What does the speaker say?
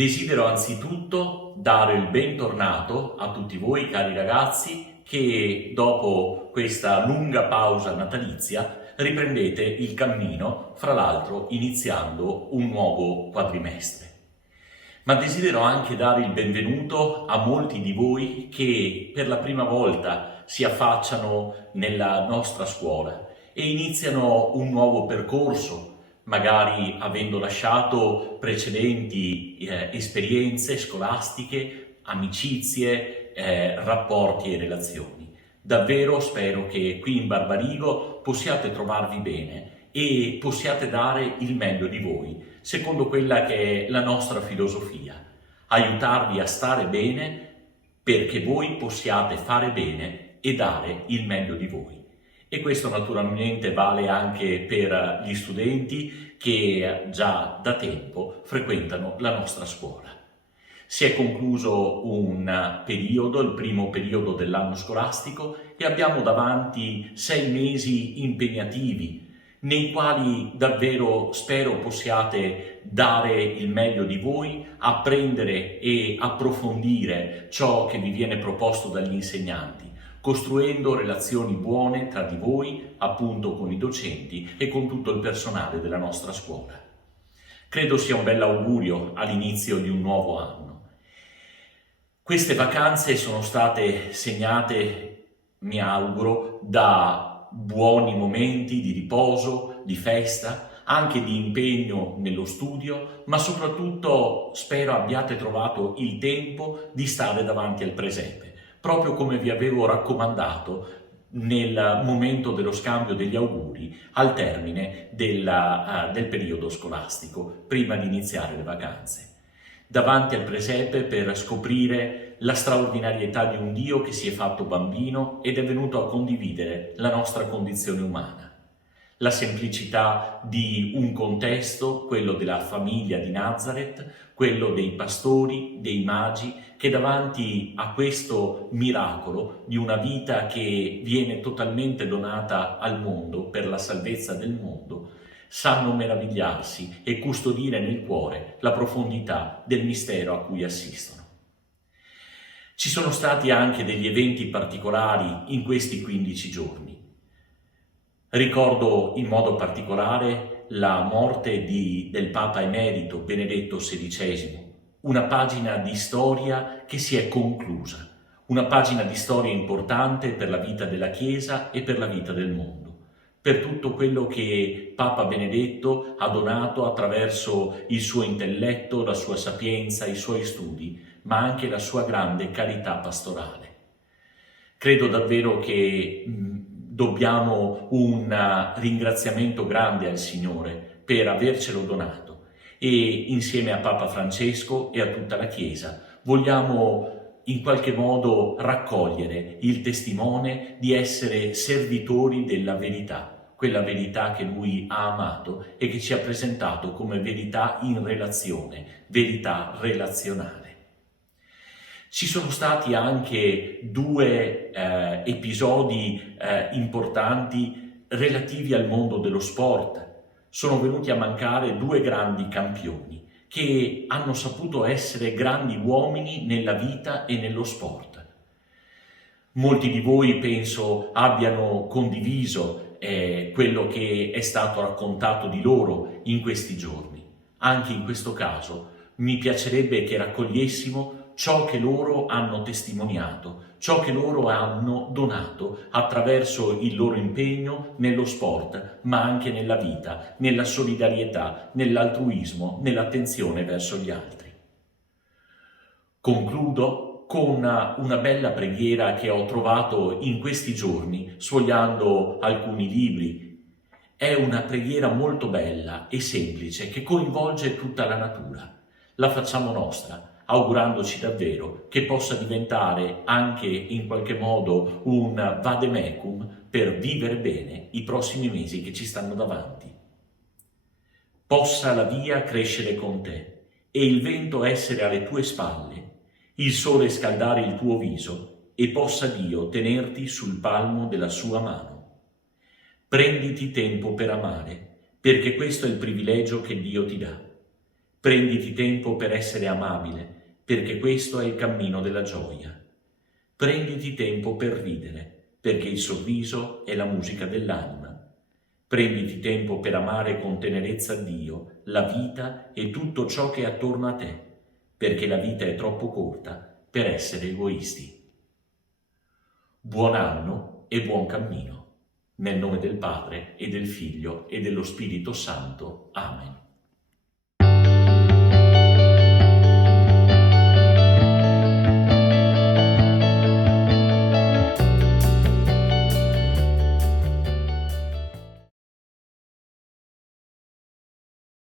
Desidero anzitutto dare il bentornato a tutti voi cari ragazzi che dopo questa lunga pausa natalizia riprendete il cammino, fra l'altro iniziando un nuovo quadrimestre. Ma desidero anche dare il benvenuto a molti di voi che per la prima volta si affacciano nella nostra scuola e iniziano un nuovo percorso, magari avendo lasciato precedenti esperienze scolastiche, amicizie, rapporti e relazioni. Davvero spero che qui in Barbarigo possiate trovarvi bene e possiate dare il meglio di voi, secondo quella che è la nostra filosofia, aiutarvi a stare bene perché voi possiate fare bene e dare il meglio di voi. E questo naturalmente vale anche per gli studenti che già da tempo frequentano la nostra scuola. Si è concluso un periodo, il primo periodo dell'anno scolastico, e abbiamo davanti 6 mesi impegnativi, nei quali davvero spero possiate dare il meglio di voi, apprendere e approfondire ciò che vi viene proposto dagli insegnanti, costruendo relazioni buone tra di voi, appunto con i docenti e con tutto il personale della nostra scuola. Credo sia un bell'augurio all'inizio di un nuovo anno. Queste vacanze sono state segnate, mi auguro, da buoni momenti di riposo, di festa, anche di impegno nello studio, ma soprattutto spero abbiate trovato il tempo di stare davanti al presepe, proprio come vi avevo raccomandato nel momento dello scambio degli auguri al termine del periodo scolastico, prima di iniziare le vacanze. Davanti al presepe per scoprire la straordinarietà di un Dio che si è fatto bambino ed è venuto a condividere la nostra condizione umana. La semplicità di un contesto, quello della famiglia di Nazareth, quello dei pastori, dei magi, che davanti a questo miracolo di una vita che viene totalmente donata al mondo per la salvezza del mondo, sanno meravigliarsi e custodire nel cuore la profondità del mistero a cui assistono. Ci sono stati anche degli eventi particolari in questi 15 giorni. Ricordo in modo particolare la morte del Papa Emerito Benedetto XVI, una pagina di storia che si è conclusa, una pagina di storia importante per la vita della Chiesa e per la vita del mondo, per tutto quello che Papa Benedetto ha donato attraverso il suo intelletto, la sua sapienza, i suoi studi, ma anche la sua grande carità pastorale. Credo davvero che dobbiamo un ringraziamento grande al Signore per avercelo donato e insieme a Papa Francesco e a tutta la Chiesa vogliamo in qualche modo raccogliere il testimone di essere servitori della verità, quella verità che Lui ha amato e che ci ha presentato come verità in relazione, verità relazionale. Ci sono stati anche 2 episodi importanti relativi al mondo dello sport. Sono venuti a mancare 2 grandi campioni che hanno saputo essere grandi uomini nella vita e nello sport. Molti di voi penso abbiano condiviso quello che è stato raccontato di loro in questi giorni. Anche in questo caso mi piacerebbe che raccogliessimo ciò che loro hanno testimoniato, ciò che loro hanno donato attraverso il loro impegno nello sport, ma anche nella vita, nella solidarietà, nell'altruismo, nell'attenzione verso gli altri. Concludo con una bella preghiera che ho trovato in questi giorni sfogliando alcuni libri. È una preghiera molto bella e semplice che coinvolge tutta la natura. La facciamo nostra, augurandoci davvero che possa diventare anche in qualche modo un vademecum per vivere bene i prossimi mesi che ci stanno davanti. Possa la via crescere con te e il vento essere alle tue spalle, il sole scaldare il tuo viso e possa Dio tenerti sul palmo della sua mano. Prenditi tempo per amare, perché questo è il privilegio che Dio ti dà. Prenditi tempo per essere amabile, perché questo è il cammino della gioia. Prenditi tempo per ridere, perché il sorriso è la musica dell'anima. Prenditi tempo per amare con tenerezza Dio, la vita e tutto ciò che è attorno a te, perché la vita è troppo corta per essere egoisti. Buon anno e buon cammino. Nel nome del Padre e del Figlio e dello Spirito Santo. Amen.